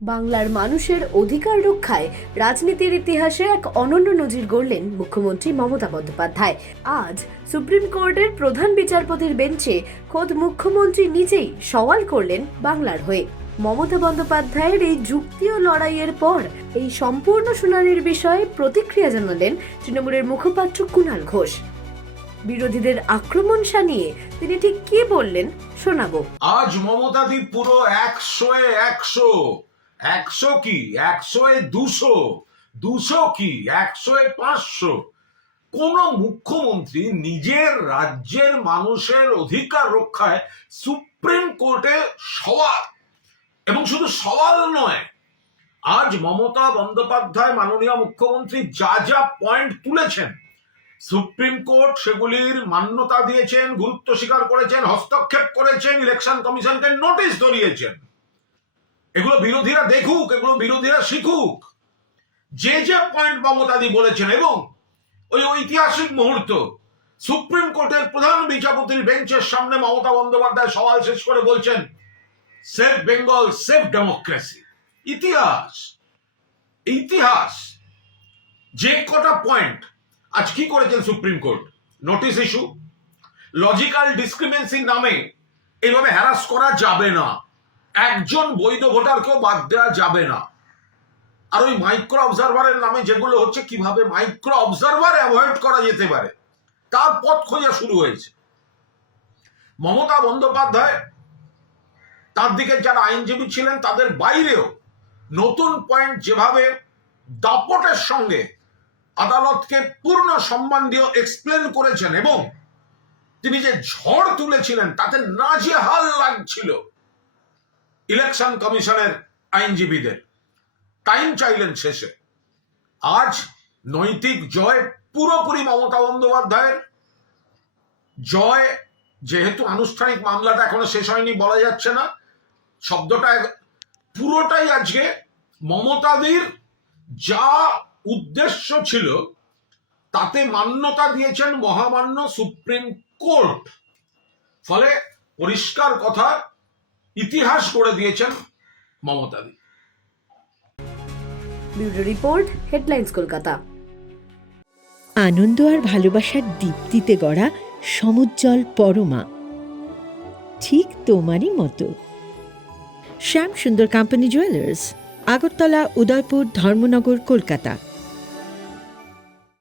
বাংলার মানুষের অধিকার রক্ষায় রাজনীতির ইতিহাসে এক অনন্য নজির গড়লেন মুখ্যমন্ত্রী মমতা বন্দ্যোপাধ্যায়। আজ সুপ্রিম কোর্টের প্রধান বিচারপতির বেঞ্চে খোদ মুখ্যমন্ত্রী নিজেই সওয়াল করলেন বাংলার হয়ে। মমতা বন্দ্যোপাধ্যায়ের এই যুক্তি ও লড়াইয়ের পর এই সম্পূর্ণ শুনানির বিষয়ে প্রতিক্রিয়া জানালেন তৃণমূলের মুখপাত্র কুণাল ঘোষ। বিরোধীদের আক্রমণ শানিয়ে তিনি ঠিক কি বললেন শোনাবো। আজ মমতাদি পুরো 100-100, 100 কি 100-200, 200 কি 100-500। কোন মুখ্যমন্ত্রী নিজের রাজ্যের মানুষের অধিকার রক্ষায় সুপ্রিম কোর্টে সওয়াল, এবং শুধু সওয়াল নয়, আজ মমতা বন্দ্যোপাধ্যায় মাননীয় মুখ্যমন্ত্রী যা যা পয়েন্ট তুলেছেন, সুপ্রিম কোর্ট সেগুলির মান্যতা দিয়েছেন, গুরুত্ব স্বীকার করেছেন, হস্তক্ষেপ করেছেন, ইলেকশন কমিশনকে নোটিশ ধরিয়েছেন। এগুলো বিরোধীরা দেখুক, এগুলো বিরোধীরা শিখুক। যে যে পয়েন্ট মমতাদি বলেছেন, এবং ওই ঐতিহাসিক মুহূর্ত সুপ্রিম কোর্টের প্রধান বিচারপতির বেঞ্চের সামনে মমতা বন্দ্যোপাধ্যায় সওয়াল শেষ করে বলছেন, সেভ বেঙ্গল, সেভ ডেমোক্রেসি। ইতিহাস ইতিহাস যে কটা পয়েন্ট আজ কি করেছেন supreme court, notice issue, logical ডিসক্রিমিনেন্সির নামে এইভাবে হ্যারাস করা যাবে না, একজন বৈধ ভোটারকেও বাদ দেওয়া যাবে না। আর ওই মাইক্রো অবজারভারের নামে যেগুলো হচ্ছে, কিভাবে মাইক্রো অবজারভার অ্যাভয়েড করা যেতে পারে তার পথ খোঁজা শুরু হয়েছে। মমতা বন্দ্যোপাধ্যায় তার দিকে যারা আইনজীবী ছিলেন তাদের বাইরেও নতুন পয়েন্ট যেভাবে দাপটের সঙ্গে আদালতকে পূর্ণ সম্মান দিয়ে এক্সপ্লেন করেছেন, এবং তিনি যে ঝড় তুলেছিলেন তাতে নাজেহাল লাগছিল ইলেকশন কমিশনের আইনজীবীদের। টাইম চাইলেন শেষে। আজ নৈতিক জয় পুরোপুরি মমতা বন্দ্যোপাধ্যায়ের জয়। যেহেতু আনুষ্ঠানিক মামলাটা এখনো শেষ হয়নি, বলা যাচ্ছে না, শব্দটা পুরোটাই আজকে মমতাদির যা উদ্দেশ্য ছিল তাতে মান্যতা দিয়েছেন মহামান্য সুপ্রিম কোর্ট। ফলে পরিষ্কার কথা, ইতিহাস করে দিয়েছেন মমতাদি। Bureau report, headlines Kolkata. আনন্দ আর ভালোবাসার দীপ্তিতে গড়া সমুজ্জ্বল পরমা, ঠিক তোমারই মতো। শ্যাম সুন্দর কোম্পানি জুয়েলার্স, আগরতলা, উদয়পুর, ধর্মনগর, কলকাতা।